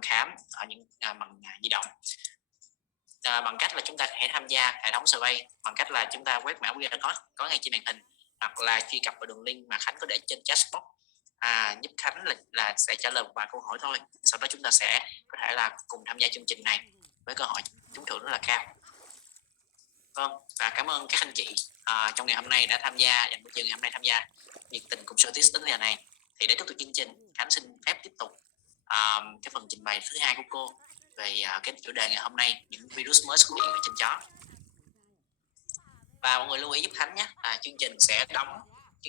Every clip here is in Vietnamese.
thăm khám ở những bằng di động. Bằng cách là chúng ta hãy tham gia hệ thống survey bằng cách là chúng ta quét mã QR code có ngay trên màn hình, hoặc là truy cập vào đường link mà Khánh có để trên chatbox, giúp Khánh là sẽ trả lời một vài câu hỏi thôi. Sau đó chúng ta sẽ có thể là cùng tham gia chương trình này với cơ hội trúng thưởng rất là cao. Vâng, và cảm ơn các anh chị trong ngày hôm nay đã tham gia, dành buổi chiều ngày hôm nay tham gia nhiệt tình cùng show tips đến giờ này. Thì để tiếp tục chương trình, Khánh xin phép tiếp tục cái phần trình bày thứ hai của cô về cái chủ đề ngày hôm nay, những virus mới xuất hiện ở trên chó. Và mọi người lưu ý giúp Khánh nhé, chương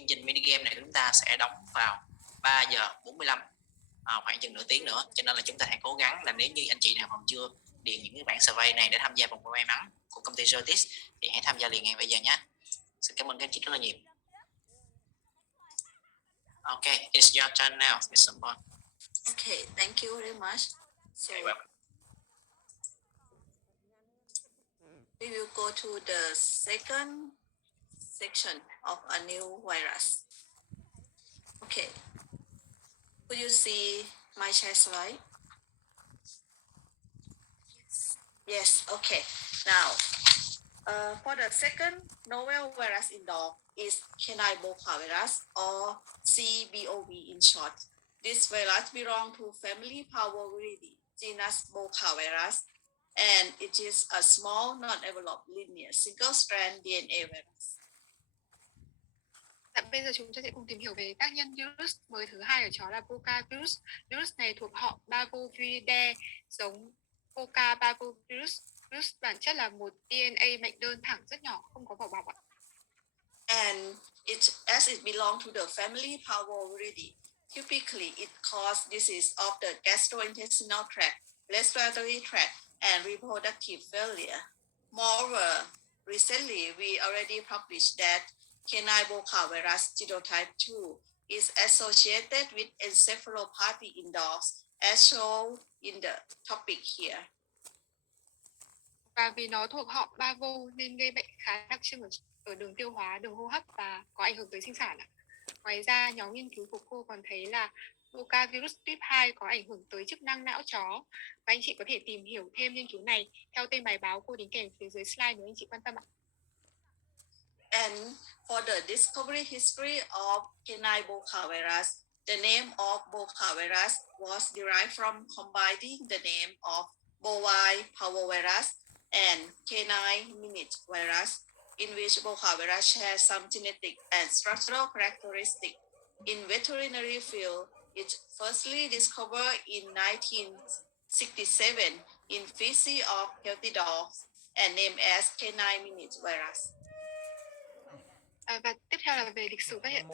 trình mini game này chúng ta sẽ đóng vào 3 giờ 45, khoảng chừng nửa tiếng nữa, cho nên là chúng ta hãy cố gắng là nếu như anh chị nào còn chưa điền những cái bản survey này để tham gia vòng may mắn của công ty Jotis thì hãy tham gia liền ngay bây giờ nhé. Xin cảm ơn các anh chị rất là nhiều. Okay, it's your turn now, Mr. Bon. Okay, thank you very much. So we will go to the second section of a new virus. Okay, could you see my share slide? Yes, okay. Now, for the second novel virus in dog is canine virus, or CBOV in short. This virus belongs to family Parvoviridae, genus virus, and it is a small, non-enveloped linear single-strand DNA virus. Bây giờ chúng ta sẽ cùng tìm hiểu về tác nhân virus mới thứ hai ở chó là Boca virus. Virus này thuộc họ Parvoviridae, giống Boca parvovirus. Virus bản chất là một DNA mệnh đơn thẳng rất nhỏ, không có vỏ bọc ạ. And as it belongs to the family Parvoviridae, typically it causes disease of the gastrointestinal tract, respiratory tract, and reproductive failure. Moreover, recently we already published that canine virus genotype 2 is associated with encephalopathy in dogs, as shown in the topic here. Và vì nó thuộc họ Parvo nên gây bệnh khá đặc trưng ở đường tiêu hóa, đường hô hấp và có ảnh hưởng tới sinh sản. Ngoài ra, nhóm nghiên cứu của cô còn thấy là Boca virus type 2 có ảnh hưởng tới chức năng não chó. Và anh chị có thể tìm hiểu thêm nghiên cứu này theo tên bài báo cô đính kèm phía dưới slide nếu anh chị quan tâm ạ. And for the discovery history of canine Boca virus, the name of Boca virus was derived from combining the name of bovine parvovirus and canine minute virus, in which Boca virus shares some genetic and structural characteristics. In veterinary field, it firstly discovered in 1967 in feces of healthy dogs and named as canine minute virus. Và tiếp theo là về lịch sử phát hiện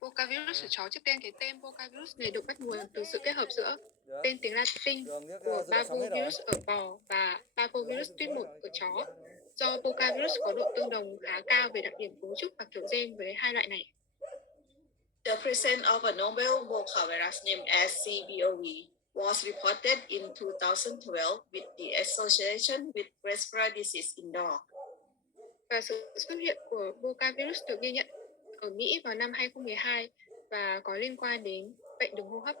Boca virus ở chó. Trước tiên cái tên Boca virus này được bắt nguồn từ sự kết hợp giữa tên tiếng Latin của Parvovirus ở bò và Parvovirus type 1 ở chó. Do Boca virus có độ tương đồng khá cao về đặc điểm cấu trúc và kiểu gen với hai loại này. The presence of a novel Boca virus named as CBOV was reported in 2012 with the association with respiratory disease in dogs. Và sự xuất hiện của Boca virus được ghi nhận ở Mỹ vào năm 2012 và có liên quan đến bệnh đường hô hấp.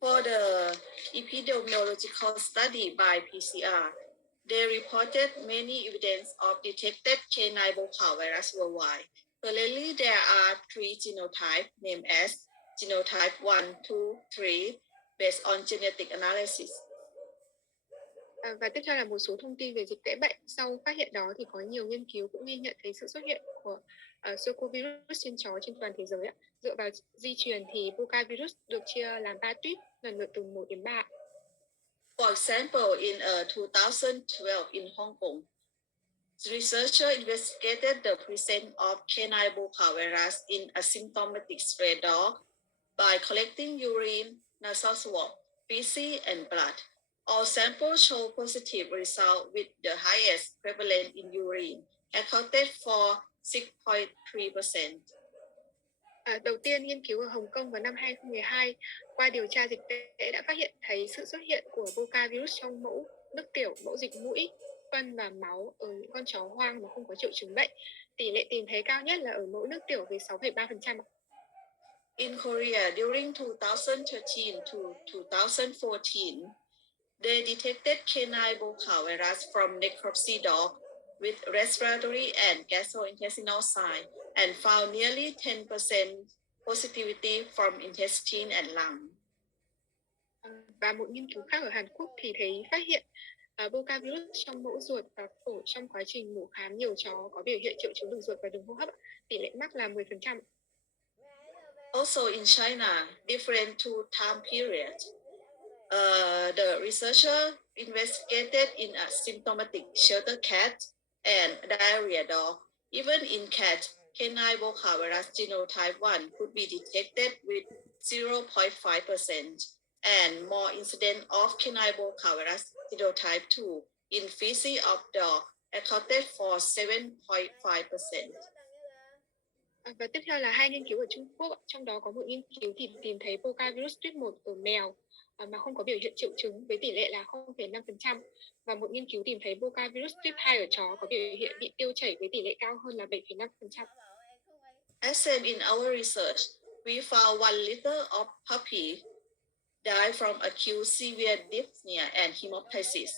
For the epidemiological study by PCR, they reported many evidence of detected canine Boca virus worldwide. Currently, there are 3 genotypes named as genotype 1, 2, 3 based on genetic analysis. Và tiếp theo là một số thông tin về dịch tễ bệnh. Sau phát hiện đó thì có nhiều nghiên cứu cũng ghi nhận thấy sự xuất hiện của Sarcovirus trên chó trên toàn thế giới. Dựa vào di truyền thì Boca virus được chia làm 3 tuyếp, lần lượt từ 1 đến 3. For example, in 2012 in Hong Kong, researchers investigated the presence of canine Boca virus in asymptomatic stray dogs by collecting urine, nasal swab, feces, and blood. All samples show positive results with the highest prevalence in urine, accounted for 6.3%. Đầu tiên, nghiên cứu ở Hồng Kông vào năm 2012 qua điều tra dịch tễ đã phát hiện thấy sự xuất hiện của Boca virus trong mẫu nước tiểu, mẫu dịch mũi, phân và máu ở những con chó hoang mà không có triệu chứng bệnh. Tỷ lệ tìm thấy cao nhất là ở mẫu nước tiểu với 6,3%. In Korea, during 2013 to 2014, they detected canine buccal virus from necropsy dog with respiratory and gastrointestinal signs and found nearly 10% positivity from intestine and lung. Và một nghiên cứu khác ở Hàn Quốc thì thấy phát hiện Boca virus trong mẫu ruột và phổi trong quá trình mổ khám nhiều chó có biểu hiện triệu chứng đường ruột và đường hô hấp, tỷ lệ mắc là 10%. Also in China, different two time periods. The researcher investigated in a symptomatic shelter cat and diarrhea dog. Even in cat, canine buccal virus genotype 1 could be detected with 0.5%, and more incident of canine buccal virus genotype 2 in feces of dog accounted for 7.5%. Và tiếp theo là hai nghiên cứu ở Trung Quốc, trong đó có một nghiên cứu thì tìm thấy Boca virus tuyếp 1 ở mèo mà không có biểu hiện triệu chứng với tỷ lệ là 0,5%, và một nghiên cứu tìm thấy Boca virus tuyếp 2 ở chó có biểu hiện bị tiêu chảy với tỷ lệ cao hơn là 7,5%. As said in our research, we found 1 litter of puppy died from acute severe dyspnea and hemoptysis.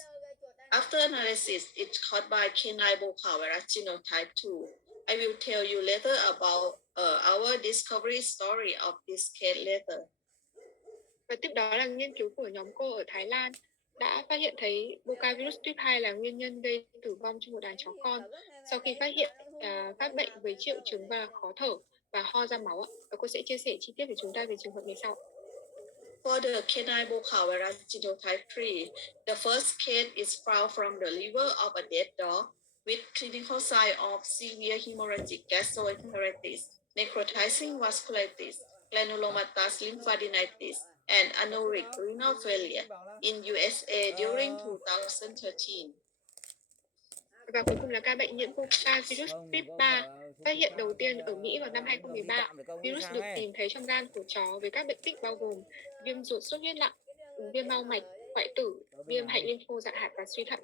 After analysis, it's caused by canine buccal virus genotype 2. I will tell you later about our discovery story of this case later. Và tiếp đó là nghiên cứu của nhóm cô ở Thái Lan đã phát hiện thấy Boca virus tuyếp 2 là nguyên nhân gây tử vong trong một đàn chó con sau khi phát hiện các bệnh với triệu chứng và khó thở và ho ra máu. Và cô sẽ chia sẻ chi tiết với chúng ta về trường hợp này sau. For the canine buccal virus genotype 3, the first case is found from the liver of a dead dog with clinical signs of severe hemorrhagic gastroenteritis, necrotizing vasculitis, granulomatous lymphadenitis, and anuric renal failure in USA during 2013. Và cuối cùng là ca bệnh nhiễm Boca virus tuyếp 3 phát hiện đầu tiên ở Mỹ vào năm 2013. Virus được tìm thấy trong gan của chó với các bệnh tích bao gồm viêm ruột xuất huyết nặng, viêm mao mạch, hoại tử, viêm hạch lympho dạng hạt và suy thận.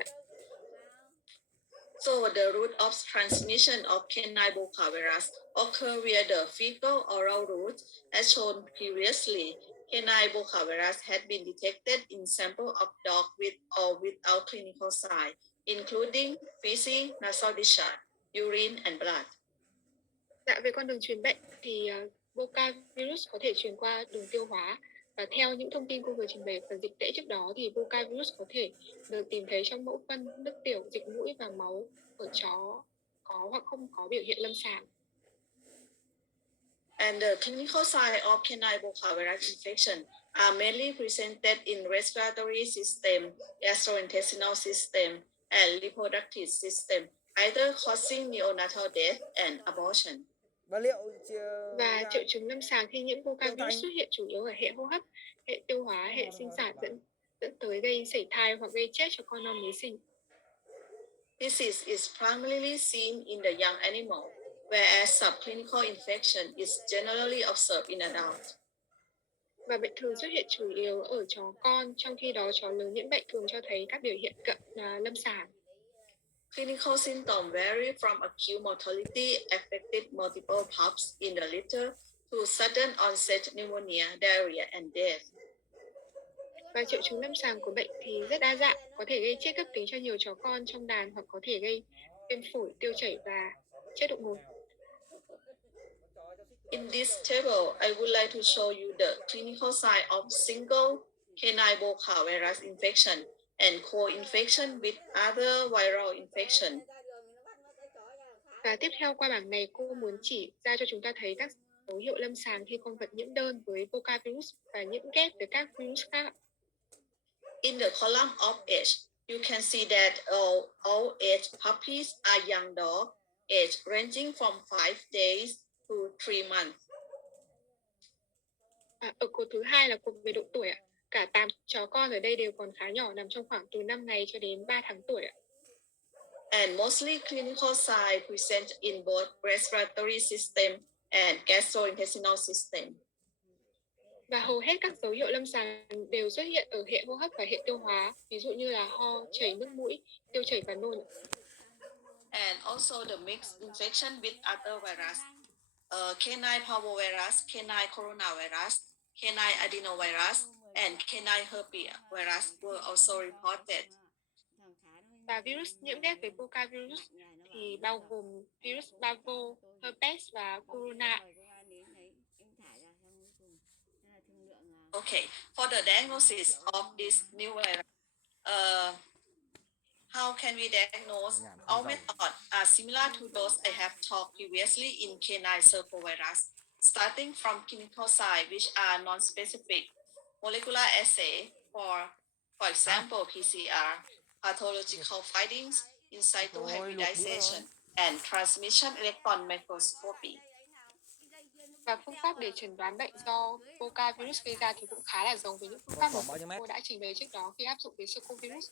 So the route of transmission of canine buccal virus occur via the fecal-oral route, as shown previously. Canine buccal virus had been detected in samples of dogs with or without clinical signs, including feces, nasal discharge, urine, and blood. Dạ, về con đường truyền bệnh thì Boca virus có thể truyền qua đường tiêu hóa, và theo những thông tin cô vừa trình bày ở phần dịch tễ trước đó thì Boca virus có thể được tìm thấy trong mẫu phân, nước tiểu, dịch mũi và máu ở chó có hoặc không có biểu hiện lâm sàng. And the clinical signs of canine buccal virus infection are mainly presented in respiratory system, gastrointestinal system, and reproductive system, either causing neonatal death and abortion. Và triệu chứng lâm sàng khi nhiễm Boca virus xuất hiện chủ yếu ở hệ hô hấp, hệ tiêu hóa, hệ sinh sản dẫn tới gây sảy thai hoặc gây chết cho con non mới sinh. Disease is primarily seen in the young animal, whereas subclinical infection is generally observed in adults. Và bệnh thường xuất hiện chủ yếu ở chó con, trong khi đó chó lớn nhiễm bệnh thường cho thấy các biểu hiện cận lâm sàng. Clinical symptoms vary from acute mortality affected multiple pups in the litter to sudden onset pneumonia, diarrhea, and death. Và triệu chứng lâm sàng của bệnh thì rất đa dạng, có thể gây chết cấp tính cho nhiều chó con trong đàn hoặc có thể gây viêm phổi, tiêu chảy và chết đột ngột. In this table, I would like to show you the clinical sign of single canine buccal virus infection and co-infection with other viral infection. Và tiếp theo qua bảng này, cô muốn chỉ ra cho chúng ta thấy các dấu hiệu lâm sàng khi con vật nhiễm đơn với Boca virus và nhiễm ghép với các virus khác. In the column of age, you can see that all age puppies are young dogs, age ranging from 5 days to 3 months. Ở cột thứ hai là cột về độ tuổi. Cả 8 chó con ở đây đều còn khá nhỏ, nằm trong khoảng từ 5 ngày cho đến 3 tháng tuổi. And mostly clinical signs present in both respiratory system and gastrointestinal system. Và hầu hết các dấu hiệu lâm sàng đều xuất hiện ở hệ hô hấp và hệ tiêu hóa, ví dụ như là ho, chảy nước mũi, tiêu chảy và nôn. And also the mixed infection with other virus. canine parvovirus, canine coronavirus, canine adenovirus, and canine herpesvirus were also reported. Và virus nhiễm ghép với Boca virus thì bao gồm virus Parvo, herpes và corona. Okay, for the diagnosis of this new virus, how can we diagnose? Our methods are similar to those I have talked previously in canine circovirus, starting from clinical signs which are non-specific, molecular assay for example, PCR, pathological findings, in situ hybridization, and transmission electron microscopy. Và phương pháp để chẩn đoán bệnh do Boca virus gây ra thì cũng khá là giống với những phương pháp mà cô đã trình bày trước đó khi áp dụng với Circovirus.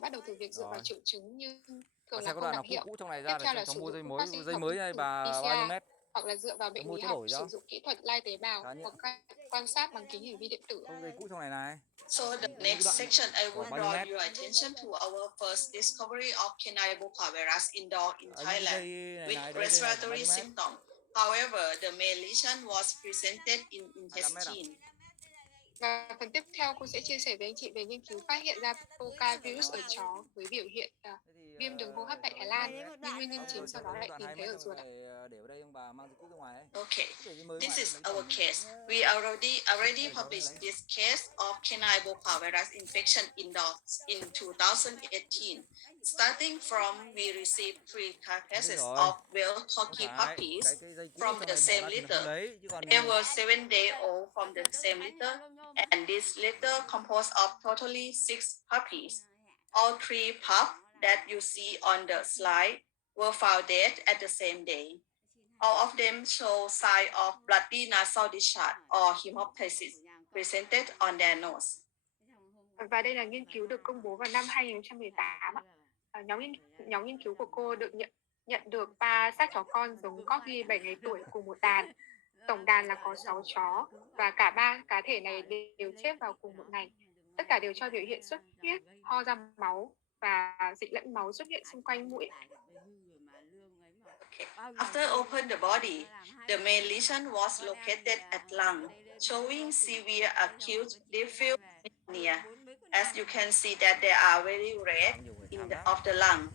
Bắt đầu từ việc dựa vào triệu chứng như thường là không đặc hiệu. Tiếp theo là sử dụng phương pháp sinh học PCR hoặc là dựa vào bệnh lý học sử dụng kỹ thuật lai tế bào hoặc quan sát bằng kính hiển vi điện tử. So the next section, I would draw your attention to our first discovery of canine Boca virus indoor in Thailand with respiratory symptoms. However, the main lesion was presented in intestine. Và phần tiếp theo cô sẽ chia sẻ với anh chị về nghiên cứu phát hiện ra Boca virus ở chó với biểu hiện viêm đường hô hấp tại Thái Lan, nhưng nguyên nhân chính sau đó lại tìm thấy ở ruột ạ. Okay, this is our case. We already published this case of canine Boca virus infection in dogs in 2018. Starting from, we received 3 carcasses of well-cocky puppies from the same litter. They were 7 days old from the same litter, and this litter composed of totally 6 puppies. All 3 pups that you see on the slide were found dead at the same day. All of them show signs of bloody nasal discharge or hemoptysis presented on their nose. Và đây là nghiên cứu được công bố vào năm 2018 ạ. Nhóm nghiên cứu của cô được nhận được 3 xác chó con giống corgi 7 ngày tuổi cùng một đàn. Tổng đàn là có 6 chó và cả 3 cá thể này đều chết vào cùng một ngày. Tất cả đều cho biểu hiện xuất huyết, ho ra máu và dịch lẫn máu xuất hiện xung quanh mũi. Okay. After open the body, the main lesion was located at lung, showing severe acute diffuse pneumonia. As you can see that they are very red of the lung,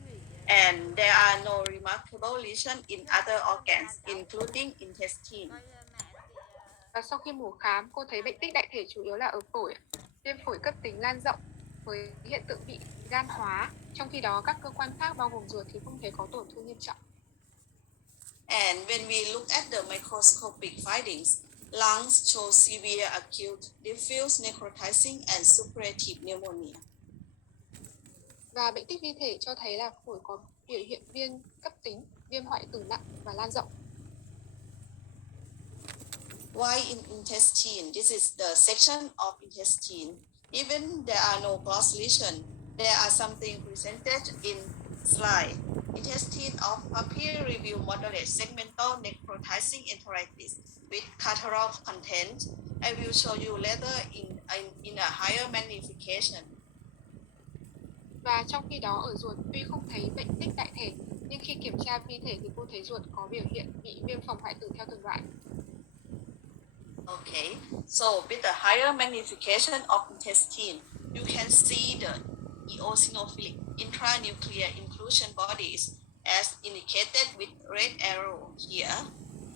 and there are no remarkable lesion in other organs, including intestine. Và sau khi mổ khám, cô thấy bệnh tích đại thể chủ yếu là ở phổi, viêm phổi cấp tính lan rộng với hiện tượng bị gan hóa. Trong khi đó, các cơ quan khác bao gồm ruột thì không thấy có tổn thương nghiêm trọng. And when we look at the microscopic findings, lungs show severe acute diffuse necrotizing and suppurative pneumonia. Và bệnh tích vi thể cho thấy là phổi có biểu hiện viêm cấp tính, viêm hoại tử nặng và lan rộng. Why in intestine? This is the section of intestine. Even there are no gross lesion, there are something presented in slide. Intestine of puppy review moderate segmental necrotizing enteritis with catarrhal content. I will show you later in a higher magnification. Và trong khi đó ở ruột tuy không thấy bệnh tích đại thể, nhưng khi kiểm tra vi thể thì cô thấy ruột có biểu hiện bị viêm phòng hoại tử theo từng đoạn. Okay, so with the higher magnification of intestine, you can see the eosinophilic intranuclear inclusion bodies as indicated with red arrow here.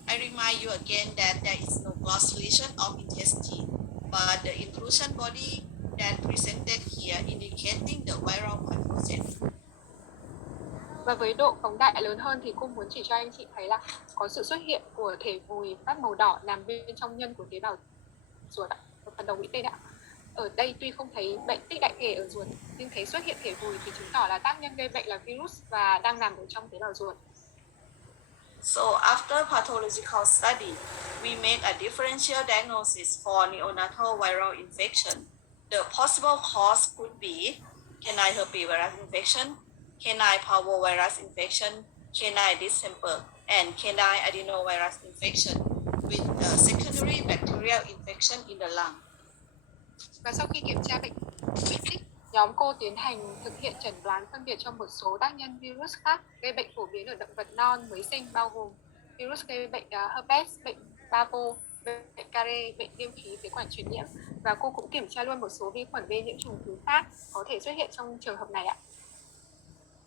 I remind you again that there is no gross lesion of intestine, but the inclusion body that presented here indicating the viral pathogen. Và với độ phóng đại lớn hơn thì cô muốn chỉ cho anh chị thấy là có sự xuất hiện của thể vùi phát màu đỏ nằm bên trong nhân của tế bào ruột ở phần đầu mũi tên ạ. Ở đây tuy không thấy bệnh tích đại thể ở ruột, nhưng thấy xuất hiện thể vùi thì chứng tỏ là tác nhân gây bệnh là virus và đang nằm ở trong tế bào ruột. So after pathological study, we make a differential diagnosis for neonatal viral infection. The possible cause could be canine herpesvirus infection, canine parvovirus infection, canine distemper, and canine adenovirus infection with a secondary bacterial infection in the lung. Và sau khi kiểm tra bệnh tích, nhóm cô tiến hành thực hiện chẩn đoán phân biệt cho một số tác nhân virus khác gây bệnh phổ biến ở động vật non mới sinh bao gồm virus gây bệnh herpes, bệnh parvo, bệnh care, bệnh viêm khí phế quản truyền nhiễm, và cô cũng kiểm tra luôn một số vi khuẩn gây nhiễm trùng thứ khác có thể xuất hiện trong trường hợp này ạ.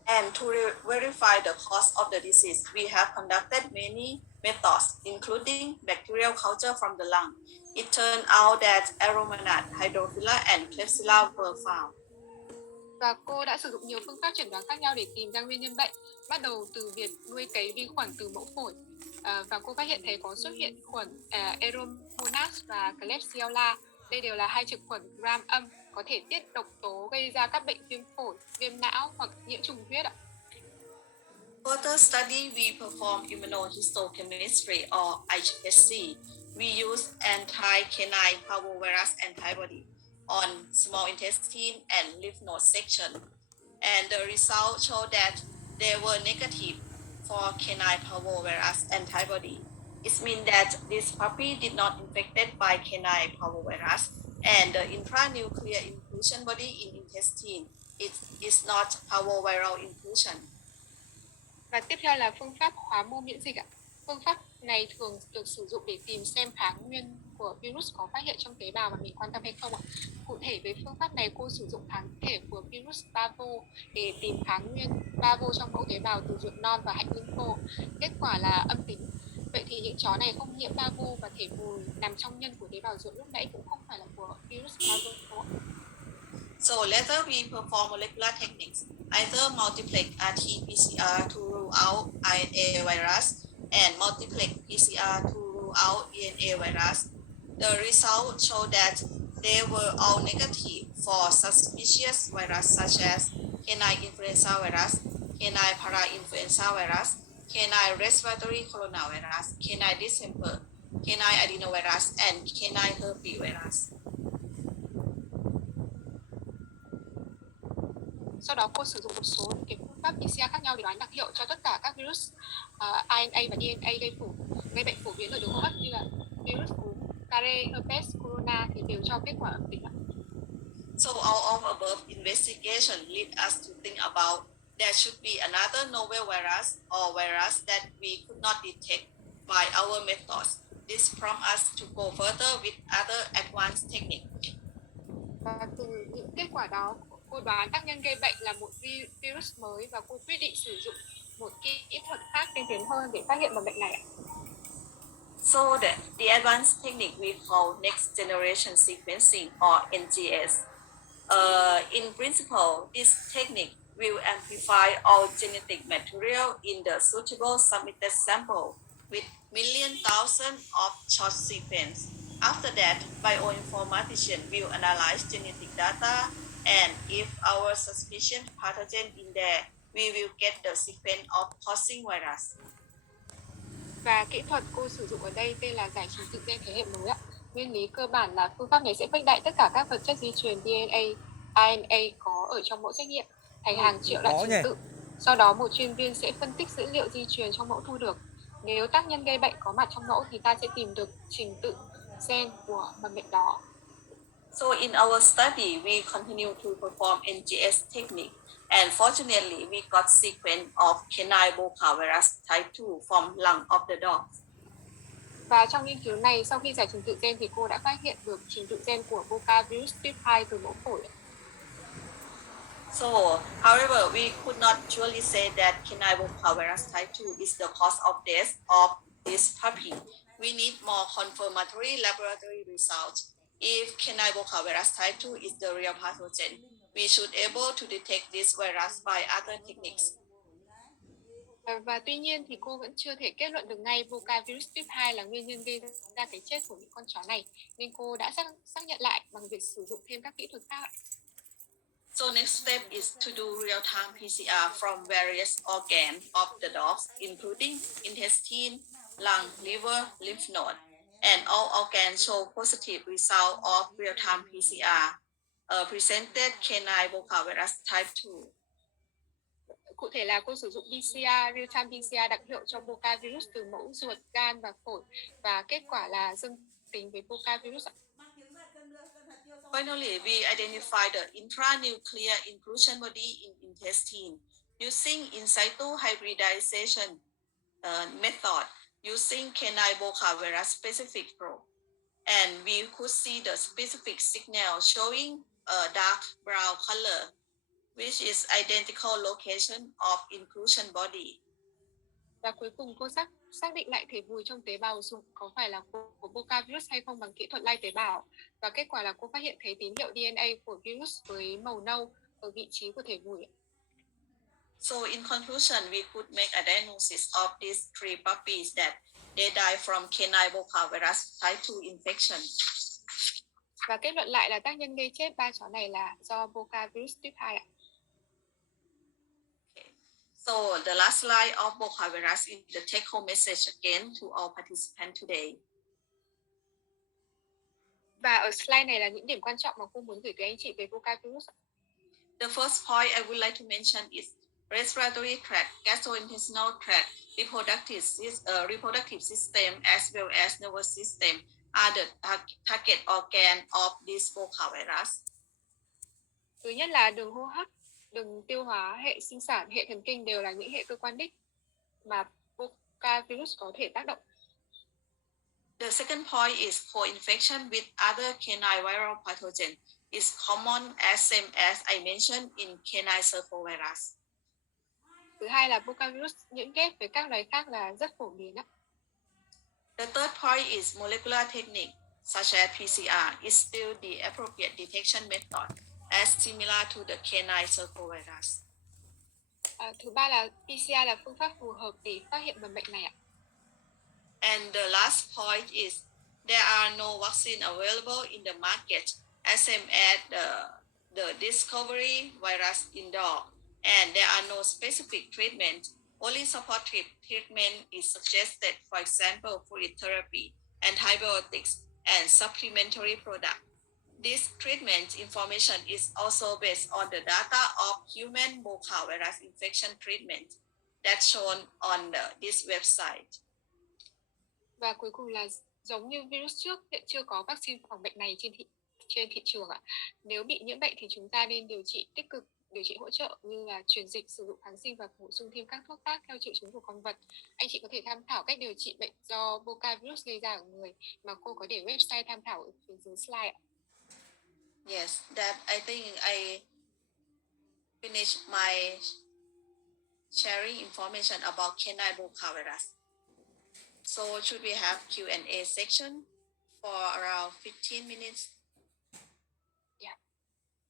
And to verify the cause of the disease, we have conducted many methods, including bacterial culture from the lung. It turned out that Aromanat, Hydrophila, and Klebsiella were found. Và cô đã sử dụng nhiều phương pháp chẩn đoán khác nhau để tìm ra nguyên nhân bệnh, bắt đầu từ việc nuôi cấy vi khuẩn từ mẫu phổi. Và cô phát hiện thấy có xuất hiện khuẩn Aeromonas và Klebsiella. Đây đều là hai trực khuẩn gram âm có thể tiết độc tố gây ra các bệnh viêm phổi, viêm não hoặc nhiễm trùng huyết ạ. Further study, we perform immunohistochemistry or IHSC. We use anti-canine parvovirus antibody on small intestine and lymph node section. And the results show that they were negative for canine parvovirus antibody. It means that this puppy did not infected by canine parvovirus, and the intranuclear inclusion body in intestine is not parvoviral inclusion. Và tiếp theo là phương pháp hóa mô miễn dịch ạ. Phương pháp này thường được sử dụng để tìm xem kháng nguyên của virus có phát hiện trong tế bào mà mình quan tâm hay không ạ. Cụ thể với phương pháp này, cô sử dụng kháng thể của virus parvo để tìm kháng nguyên parvo trong mẫu tế bào từ ruột non và hạch lympho. Kết quả là âm tính. Vậy thì những chó này không nhiễm parvo và thể mùi nằm trong nhân của tế bào ruột lúc nãy cũng không phải là của virus parvo. So later we perform molecular techniques, either multiplex RT-PCR to rule out RNA virus and multiplex PCR to rule out DNA virus. The results show that they were all negative for suspicious virus such as canine influenza virus, canine parainfluenza virus, canine respiratory coronavirus, canine distemper, canine adenovirus, and canine herpes virus. Sau đó cô sử dụng một số những cái phương pháp PCR khác nhau để đoán đặc hiệu cho tất cả các virus RNA và DNA gây bệnh phổ biến ở đường hô hấp như là virus cúm, care, herpes, corona thì đều cho kết quả âm tính. So all of above investigation lead us to think about there should be another novel virus or virus that we could not detect by our methods. This prompts us to go further with other advanced techniques. Và từ những kết quả đó, cô đoán tác nhân gây bệnh là một virus mới và cô quyết định sử dụng một kỹ thuật khác tiên tiến hơn để phát hiện bệnh này. So the advanced technique we call next generation sequencing or NGS. In principle, this technique will amplify all genetic material in the suitable submitted sample with million thousands of short sequence. After that, bioinformatician will analyze genetic data, and if our suspicion pathogen in there, we will get the sequence of causing virus. Và kỹ thuật cô sử dụng ở đây tên là giải trình tự gen thế hệ mới ạ. Nguyên lý cơ bản là phương pháp này sẽ khuếch đại tất cả các vật chất di truyền DNA, RNA có ở trong mẫu xét nghiệm thành hàng triệu đoạn trình tự. Sau đó một chuyên viên sẽ phân tích dữ liệu di truyền trong mẫu thu được. Nếu tác nhân gây bệnh có mặt trong mẫu thì ta sẽ tìm được trình tự gen của mầm bệnh đó. So in our study, we continue to perform NGS technique, and fortunately, we got sequence of canine virus type 2 from lung of the dog. Và trong nghiên cứu này, sau khi giải trình tự gen thì cô đã phát hiện được trình tự gen của Boca virus type 2 từ mẫu phổi. So, however, we could not truly say that canine virus type 2 is the cause of death of this puppy. We need more confirmatory laboratory results. If canine virus type 2 is the real pathogen, we should able to detect this virus by other techniques. Và tuy nhiên thì cô vẫn chưa thể kết luận được ngay Boca virus type 2 là nguyên nhân gây ra cái chết của những con chó này, nên cô đã xác nhận lại bằng việc sử dụng thêm các kỹ thuật khác. So next step is to do real-time PCR from various organs of the dogs, including intestine, lung, liver, lymph node, and all organs show positive result of real-time PCR. Presented canine virus type 2. Cụ thể là cô sử dụng PCR, real-time PCR đặc hiệu cho Boca virus từ mẫu ruột, gan và phổi, và kết quả là dương tính với Boca virus. Finally, we identify the intranuclear inclusion body in intestine. Using in situ hybridization method, using canine virus specific probe. And we could see the specific signal showing a dark brown color, which is identical location of inclusion body. Và cuối cùng cô xác định lại thể vùi trong tế bào sụp có phải là của Boca virus hay không bằng kỹ thuật lai tế bào. Và kết quả là cô phát hiện thấy tín hiệu DNA của virus với màu nâu ở vị trí của thể vùi. So in conclusion, we could make a diagnosis of these 3 puppies that they died from canine Boca virus type 2 infection. Và kết luận lại là tác nhân gây chết 3 chó này là do Boca virus type 2 ạ. So the last slide of Boca virus is the take-home message again to all participants today. Và ở slide này là những điểm quan trọng mà cô muốn gửi tới anh chị về Boca virus. The first point I would like to mention is respiratory tract, gastrointestinal tract, reproductive system, as well as nervous system are the target organ of this Boca virus. Thứ nhất là đường hô hấp, đường tiêu hóa, hệ sinh sản, hệ thần kinh đều là những hệ cơ quan đích mà Boca virus có thể tác động. The second point is co-infection with other canine viral pathogen is common as same as I mentioned in canine circovirus. Thứ hai là Boca virus nhiễm ghép với các loài khác là rất phổ biến. The third point is molecular technique such as PCR is still the appropriate detection method as similar to the canine circovirus. Thứ ba là PCR là phương pháp phù hợp để phát hiện mầm bệnh này ạ. And the last point is there are no vaccine available in the market as same as the discovery virus in dog, and there are no specific treatment. Only supportive treatment is suggested, for example, fluid therapy, antibiotics, and supplementary product. This treatment information is also based on the data of human Boca virus infection treatment that's shown on this website. Và cuối cùng là giống như virus trước, hiện chưa có vaccine phòng bệnh này trên thị trường ạ. Nếu bị nhiễm bệnh thì chúng ta nên điều trị tích cực, điều trị hỗ trợ như là truyền dịch, sử dụng kháng sinh và bổ sung thêm các thuốc khác theo triệu chứng của con vật. Anh chị có thể tham khảo cách điều trị bệnh do Boca virus gây ra ở người mà cô có để website tham khảo ở phía dưới slide ạ. Yes, that I think I finished my sharing information about canine Boca virus. So should we have Q&A section for around 15 minutes? Yeah.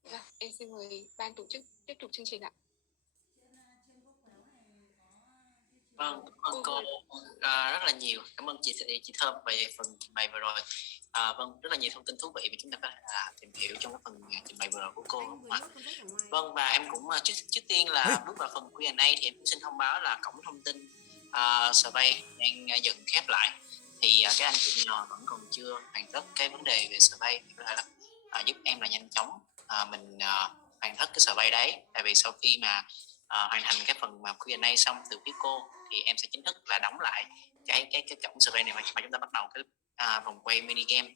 Vâng, em xin mời ban tổ chức tiếp tục chương trình ạ. Vâng, cảm ơn cô rất là nhiều. Cảm ơn chị Thơm về phần trình bày vừa rồi. Vâng, rất là nhiều thông tin thú vị mà chúng ta có thể tìm hiểu trong cái phần trình bày vừa rồi của cô, đúng không ạ? Vâng, và em cũng trước tiên là bước vào phần Q&A thì em cũng xin thông báo là cổng thông tin survey đang dần khép lại. Thì các anh chị nhỏ vẫn còn chưa hoàn tất cái vấn đề về survey thì có thể là giúp em là nhanh chóng mình hoàn tất cái survey đấy. Tại vì sau khi mà hoàn thành cái phần mà Q&A xong từ phía cô thì em sẽ chính thức là đóng lại cái cổng survey này mà chúng ta bắt đầu cái vòng quay mini game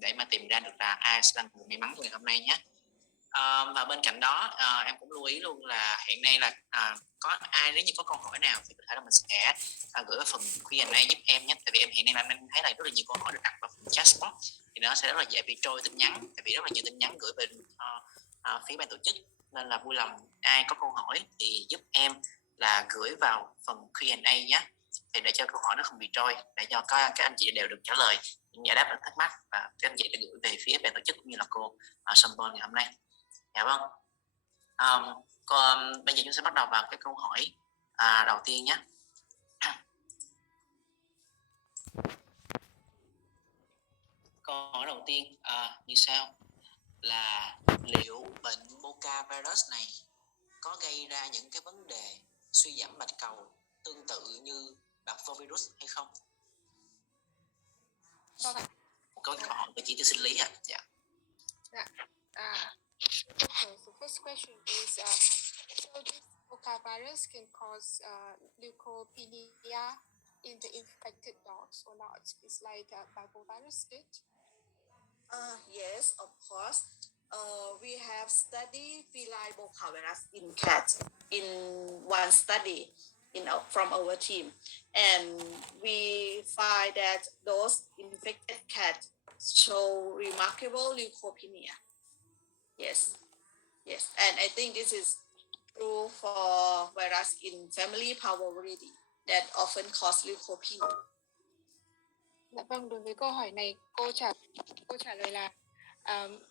để mà tìm ra được là ai sẽ là người may mắn của ngày hôm nay nhé. Và bên cạnh đó em cũng lưu ý luôn là hiện nay là có ai nếu như có câu hỏi nào thì có thể là mình sẽ gửi vào phần Q&A giúp em nhé. Tại vì em hiện nay là em thấy là rất là nhiều câu hỏi được đặt vào phần chatbot thì nó sẽ rất là dễ bị trôi tin nhắn, tại vì rất là nhiều tin nhắn gửi về phía ban tổ chức, nên là vui lòng ai có câu hỏi thì giúp em là gửi vào phần Q&A nhé, thì để cho câu hỏi nó không bị trôi, để cho các anh chị đều được trả lời những giải đáp được thắc mắc và các anh chị đã gửi về phía ban tổ chức cũng như là cô Sampon ngày hôm nay. Dạ vâng. Còn bây giờ chúng sẽ bắt đầu vào cái câu hỏi đầu tiên nhé. Câu hỏi đầu tiên như sau là liệu bệnh Boca virus này có gây ra những cái vấn đề suy giảm bạch cầu tương tự như parvovirus hay không? Vâng ạ. Một câu hỏi về chỉ tiêu sinh lý ạ. Dạ. Okay, so first question is, so this Boca virus can cause leukopenia in the infected dogs or not? It's like parvovirus did. Yes, of course. We have studied feline Boca virus in cats in one study from our team, and we find that those infected cats show remarkable leukopenia. Yes, and I think this is true for virus in family parvovirus that often cause leukopenia. Dạ vâng, đối với câu hỏi này cô trả lời là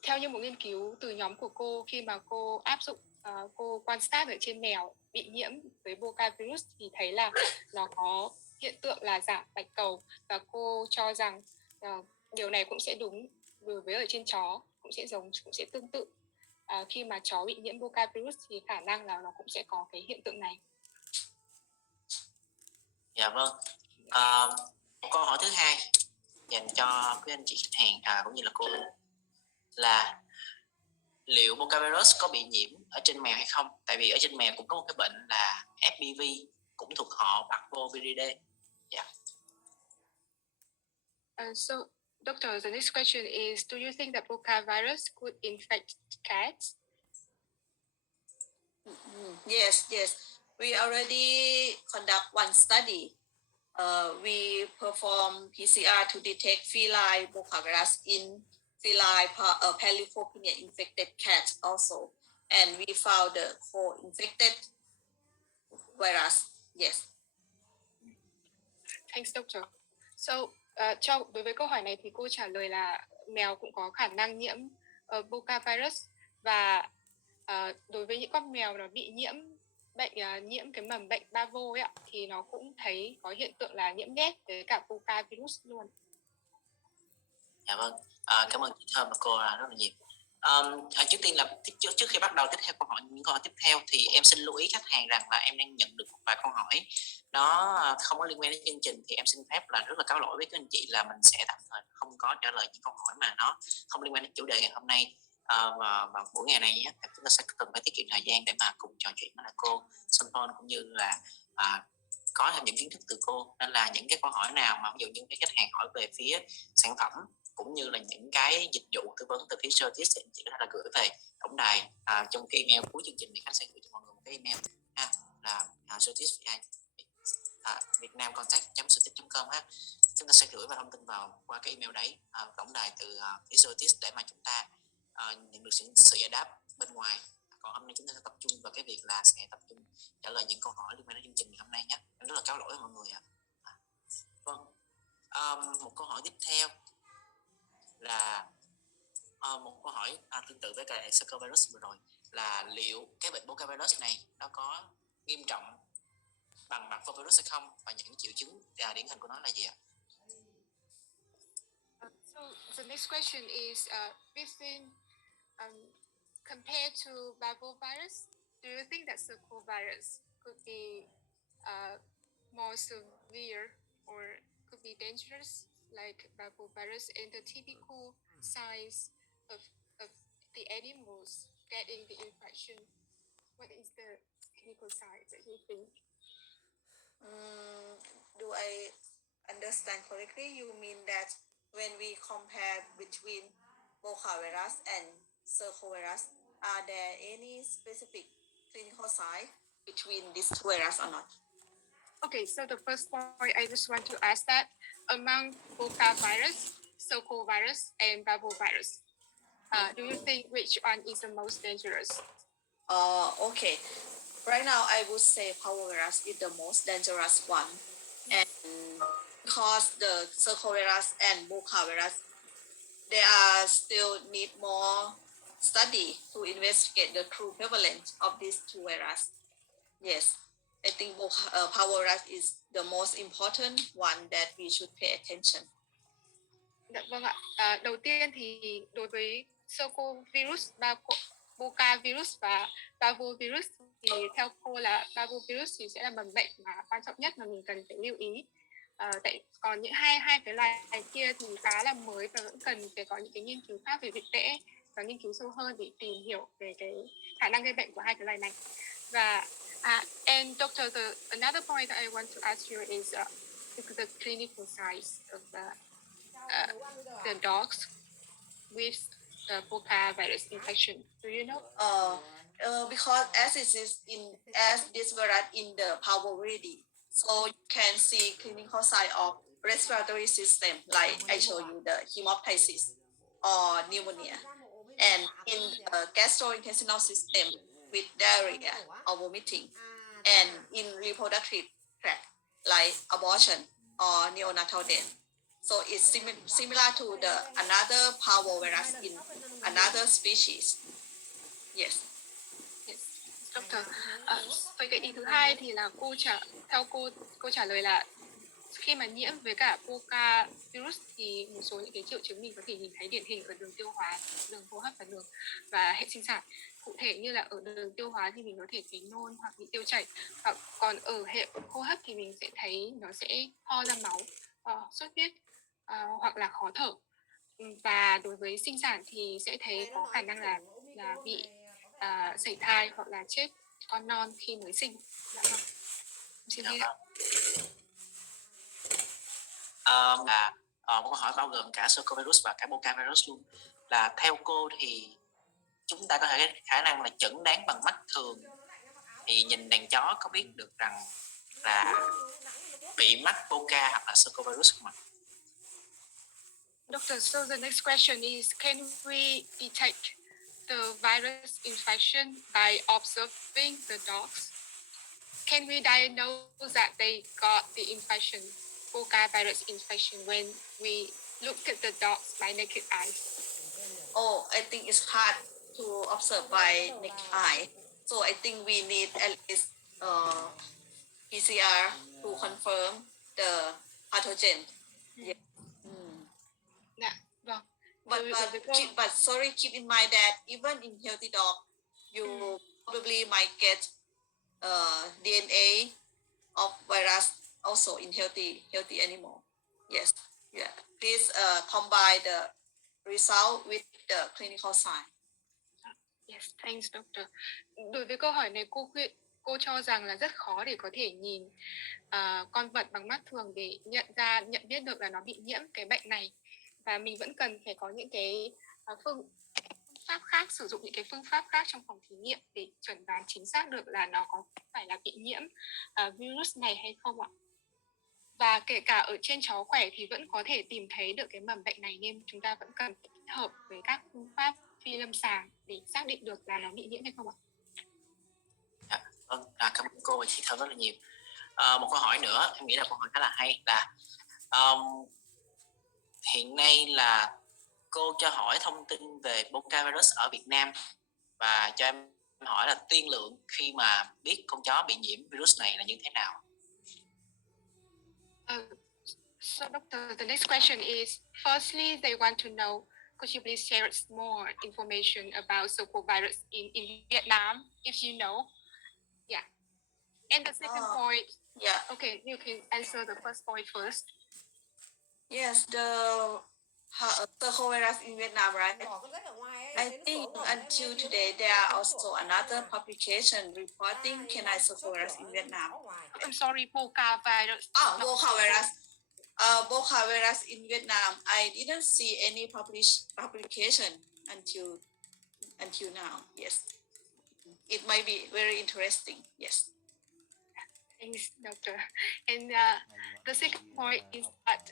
theo như một nghiên cứu từ nhóm của cô, khi mà cô áp dụng cô quan sát ở trên mèo bị nhiễm với Boca virus thì thấy là nó có hiện tượng là giảm bạch cầu, và cô cho rằng điều này cũng sẽ đúng đối với ở trên chó, cũng sẽ tương tự. Khi mà chó bị nhiễm Boca virus thì khả năng là nó cũng sẽ có cái hiện tượng này. Dạ vâng. Câu hỏi thứ hai dành cho quý anh chị khách hàng cũng như là cô là liệu Boca virus có bị nhiễm ở trên mèo hay không? Tại vì ở trên mèo cũng có một cái bệnh là FPV, cũng thuộc họ Parvoviridae. Yeah. So, Doctor, the next question is, do you think that Boca virus could infect cats? Yes. We already conduct one study. We perform PCR to detect feline Boca virus in feline polycythemia infected cats also, and we found the co-infected virus. Yes. Thanks, Doctor. So, đối với câu hỏi này thì cô trả lời là mèo cũng có khả năng nhiễm Boca virus, và đối với những con mèo nó bị nhiễm cái mầm bệnh Bavo ấy ạ, thì nó cũng thấy có hiện tượng là nhiễm ghép với cả Boca virus luôn. Dạ vâng. Cảm ơn chị Thơm và cô rất là nhiều. Trước tiên là trước khi bắt đầu những câu hỏi tiếp theo thì em xin lưu ý khách hàng rằng là em đang nhận được một vài câu hỏi nó không có liên quan đến chương trình, thì em xin phép là rất là cáo lỗi với các anh chị là mình sẽ tạm thời không có trả lời những câu hỏi mà nó không liên quan đến chủ đề ngày hôm nay và buổi ngày này nhé. Chúng ta sẽ cần phải tiết kiệm thời gian để mà cùng trò chuyện với cô Sonpon cũng như là có thêm những kiến thức từ cô, nên là những cái câu hỏi nào mà ví dụ như cái khách hàng hỏi về phía sản phẩm cũng như là những cái dịch vụ tư vấn từ phía Certis thì chị có thể là gửi về tổng đài trong cái email cuối chương trình này. Khánh sẽ gửi cho mọi người một cái email là Certis vietnamcontact.certis.com chúng ta sẽ gửi và thông tin qua cái email đấy tổng đài từ phía Certis để mà chúng ta nhận được sự giải đáp bên ngoài. Còn hôm nay chúng ta sẽ tập trung vào cái việc là sẽ tập trung trả lời những câu hỏi liên quan đến chương trình ngày hôm nay nhé. Em rất là cáo lỗi với mọi người ạ. Vâng. Một câu hỏi tiếp theo là một câu hỏi tương tự với cái Sarcovirus vừa rồi, là liệu cái bệnh Boca virus này nó có nghiêm trọng bằng Parvovirus hay không, và những triệu chứng điển hình của nó là gì ạ? So the next question is, compared to Parvovirus, do you think that Sarcovirus could be more severe or could be dangerous like Parvovirus, and the typical signs of the animals getting the infection? What is the clinical signs that you think? Do I understand correctly? You mean that when we compare between Boca virus and Sarcovirus, are there any specific clinical signs between these two viruses or not? Okay, so the first point, I just want to ask that among Boca virus, Sarcovirus, and Parvovirus, do you think which one is the most dangerous? Okay. Right now, I would say Parvovirus is the most dangerous one, and because the Sarcovirus and Boca virus, they are still need more study to investigate the true prevalence of these two viruses. Yes, I think Parvovirus is the most important one that we should pay attention. Dạ vâng ạ. Đầu tiên thì đối với Sarcovirus, Boca virus và Parvovirus thì theo cô là Parvovirus thì sẽ là mầm bệnh mà quan trọng nhất mà mình cần phải lưu ý. Còn những hai cái loài kia thì khá là mới và vẫn cần phải có những cái nghiên cứu khác về dịch tễ và nghiên cứu sâu hơn để tìm hiểu về cái khả năng gây bệnh của hai cái loài này. Và and Doctor, another point that I want to ask you is the clinical signs of the dogs with Boca virus infection. Do you know? because as it is as this virus in the power already, so you can see clinical sign of respiratory system like I show you the hemoptysis or pneumonia, and in the gastrointestinal system with diarrhea or vomiting, and in reproductive tract like abortion or neonatal death. So it's similar to the another parvovirus in another species. Yes. Yes, doctor. Với cái ý thứ hai thì là theo cô trả lời là khi mà nhiễm với cả Boca virus thì một số những cái triệu chứng mình có thể nhìn thấy điển hình ở đường tiêu hóa, đường hô hấp và hệ sinh sản. Cụ thể như là ở đường tiêu hóa thì mình có thể thấy nôn hoặc bị tiêu chảy, hoặc còn ở hệ hô hấp thì mình sẽ thấy nó sẽ ho ra máu, sốt huyết, hoặc là khó thở. Và đối với sinh sản thì sẽ thấy có khả năng là bị sảy thai hoặc là chết con non khi mới sinh. Dạ vâng. Xin hết. Một câu hỏi bao gồm cả Sarcovirus và cả Boca virus luôn, là theo cô thì chúng ta có thể khả năng là chẩn đoán bằng mắt thường, thì nhìn đàn chó có biết được rằng là bị mắc Boca hoặc là Sarcovirus không ạ? Doctor, so the next question is, can we detect the virus infection by observing the dogs? Can we diagnose that they got the infection, Boca virus infection, when we look at the dogs by naked eyes? Oh, I think it's hard to observe by naked eye. So I think we need at least PCR to confirm the pathogen. Yeah. Yeah. Well, but sorry, keep in mind that even in healthy dog, you probably might get DNA of virus also in healthy animal. Yes. Yeah. Please combine the result with the clinical sign. Yes, thanks doctor. Đối với câu hỏi này cô cho rằng là rất khó để có thể nhìn con vật bằng mắt thường để nhận biết được là nó bị nhiễm cái bệnh này, và mình vẫn cần phải có những cái phương pháp khác, sử dụng những cái phương pháp khác trong phòng thí nghiệm để chẩn đoán chính xác được là nó có phải là bị nhiễm virus này hay không ạ. Và kể cả ở trên chó khỏe thì vẫn có thể tìm thấy được cái mầm bệnh này, nên chúng ta vẫn cần kết hợp với các phương pháp phi lâm sàng để xác định được là nó bị nhiễm hay không ạ. Vâng, cảm ơn cô và chị Thơm rất là nhiều. Một câu hỏi nữa, em nghĩ là câu hỏi khá là hay, là hiện nay là cô cho hỏi thông tin về Boca virus ở Việt Nam, và cho em hỏi là tiên lượng khi mà biết con chó bị nhiễm virus này là như thế nào? So doctor, the next question is, firstly, they want to know, could you please share more information about Sarcovirus in Vietnam, if you know? Yeah. And the second point, yeah. Okay, you can answer the first point first. Yes, the Sarcovirus in Vietnam, right? I think until today there are also another publication reporting canine Sarcovirus in Vietnam. I'm sorry, Boca virus. Boca virus. Boca virus in Vietnam. I didn't see any publication until now. Yes, it might be very interesting. Yes. Thanks, doctor. And the second point is that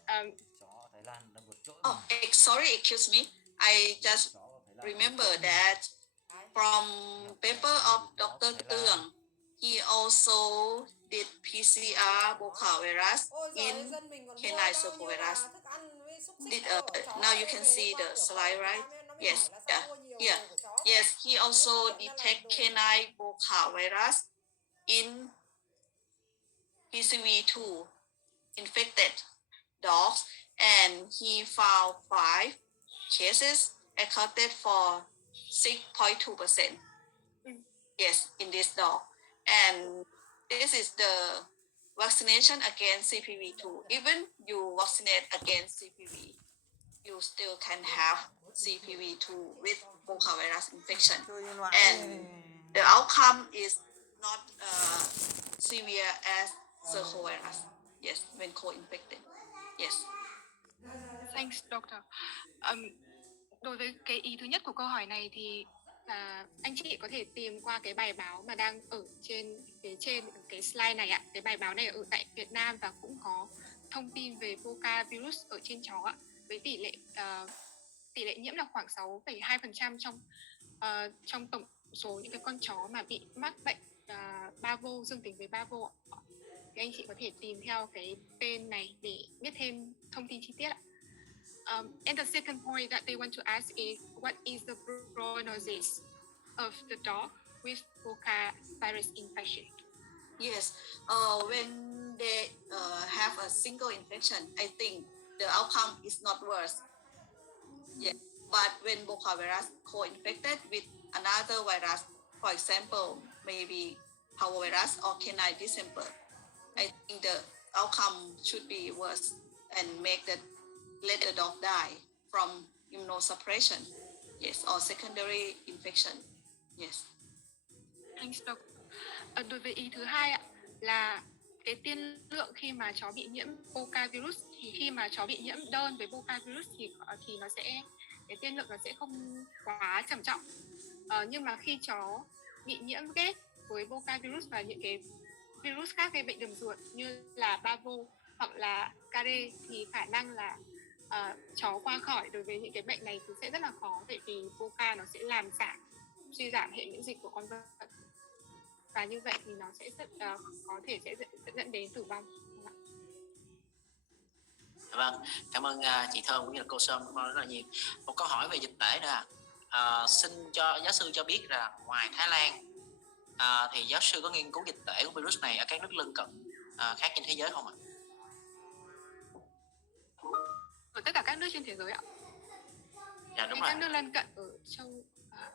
sorry, excuse me. I just remember that from paper of Dr. Tương, he also did PCR Boca virus in canine Sarcovirus. Now you can see the slide, right? Yes, yeah. Yes, he also detect canine Boca virus in PCV2 infected dogs, and he found 5 cases accounted for 6.2%. Yes, in this dog. And this is the vaccination against CPV2. Even you vaccinate against CPV, you still can have CPV2 with Boca virus infection. And the outcome is not severe as Sarcovirus. Yes, when co-infected. Yes. Thanks, doctor. Đối với cái ý thứ nhất của câu hỏi này thì Và anh chị có thể tìm qua cái bài báo mà đang ở trên cái slide này ạ. Cái bài báo này ở tại Việt Nam và cũng có thông tin về Boca virus ở trên chó ạ, với tỷ lệ nhiễm là khoảng 6,2% trong tổng số những cái con chó mà bị mắc bệnh Parvo, dương tính với Parvo ạ. Thì anh chị có thể tìm theo cái tên này để biết thêm thông tin chi tiết ạ. And the second point that they want to ask is, what is the prognosis of the dog with Boca virus infection? Yes, when they have a single infection, I think the outcome is not worse. Yeah, but when Boca virus co-infected with another virus, for example, maybe parvovirus or canine distemper, I think the outcome should be worse and let the dog die from immunosuppression, yes, or secondary infection, yes. Thanks, Doc. Đối với ý thứ hai ạ, là cái tiên lượng khi mà chó bị nhiễm Boca virus, thì khi mà chó bị nhiễm đơn với Boca virus thì nó sẽ, cái tiên lượng nó sẽ không quá trầm trọng. Nhưng mà khi chó bị nhiễm ghép với Boca virus và những cái virus khác gây bệnh đường ruột như là Parvo hoặc là Care, thì khả năng là chó qua khỏi đối với những cái bệnh này thì sẽ rất là khó, tại vì Boca nó sẽ làm suy giảm hệ miễn dịch của con vật, và như vậy thì nó sẽ có thể sẽ dẫn đến tử vong. Vâng, cảm ơn chị Thơm cũng như là cô Sơn rất là nhiều. Một câu hỏi về dịch tễ nữa xin cho giáo sư cho biết là ngoài Thái Lan thì giáo sư có nghiên cứu dịch tễ của virus này ở các nước lân cận khác trên thế giới không ạ? Ở tất cả các nước trên thế giới ạ. Dạ đúng rồi. Các nước lân cận ở châu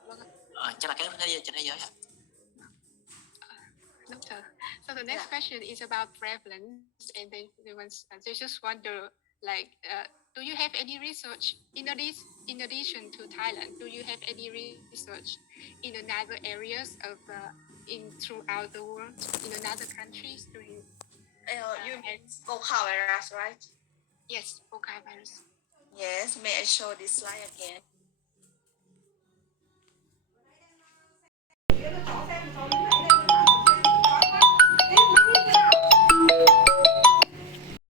vâng ạ. Chắc là các nước trên thế giới ạ. Doctor. So the next question is about prevalence, and they just wonder, like, do you have any research in addition to Thailand? Do you have any research in another areas of throughout the world, in another countries? Do you? You mean Boca virus, right? Yes, Boca virus. Yes. May I show this slide again?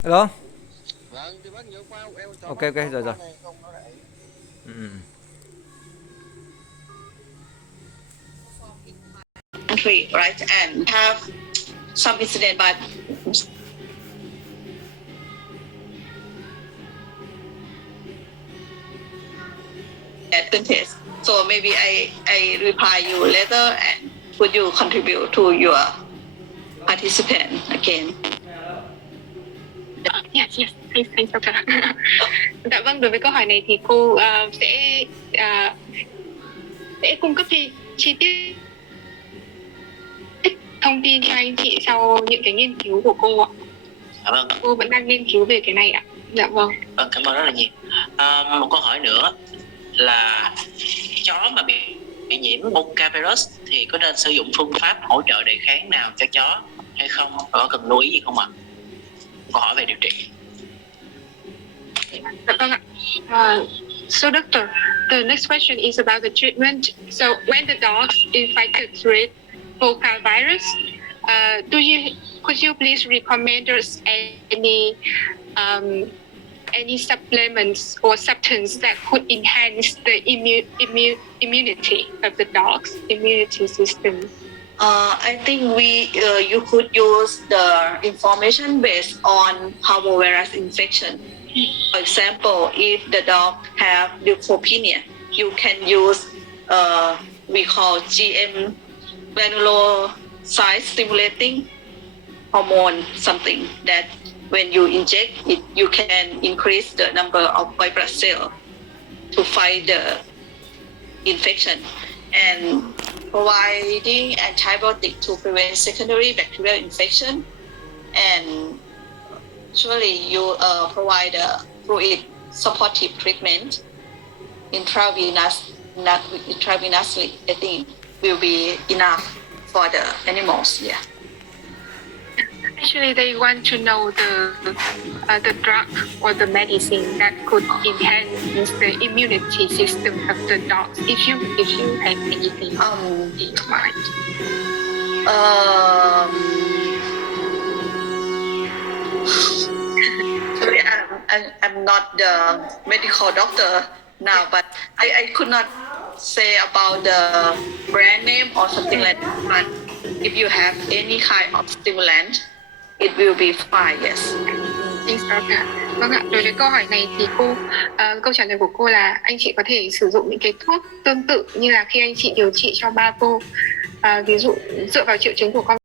Alo. Ok rồi. Country, right, and have some incident, but test. So maybe I reply you later, and would you contribute to your participant again? Yes, thanks, Doctor. Dạ vâng, đối với câu hỏi này thì cô sẽ cung cấp chi tiết thông tin cho anh chị sau những cái nghiên cứu của cô ạ. Dạ vâng. Cô vẫn đang nghiên cứu về cái này ạ. Dạ vâng. Vâng, cảm ơn rất là nhiều. Một câu hỏi nữa là chó mà bị nhiễm Boca virus thì có nên sử dụng phương pháp hỗ trợ đề kháng nào cho chó hay không? Và có cần lưu ý gì không ạ? Câu hỏi về điều trị. Dạ vâng ạ. So doctor, the next question is about the treatment. So when the dog infected with Boca virus, could you please recommend us any supplements or substance that could enhance the immunity of the dog's immunity system? I think you could use the information based on parvovirus infection. For example, if the dog have leukopenia, you can use we call GM granulocyte stimulating hormone, something that when you inject it, you can increase the number of white blood cells to fight the infection, and providing antibiotic to prevent secondary bacterial infection, and surely you provide a fluid supportive treatment intravenously. I think will be enough for the animals. Yeah. Actually, they want to know the drug or the medicine that could enhance the immunity system of the dogs. If you have anything in your mind. Sorry, I'm not the medical doctor now, but I could not say about the brand name or something like that. But if you have any kind of stimulant, it will be fine. Yes. Vâng ạ, đối với câu hỏi này thì câu trả lời của cô là anh chị có thể sử dụng những cái thuốc tương tự như là khi anh chị điều trị cho ba cô, ví dụ dựa vào triệu chứng của con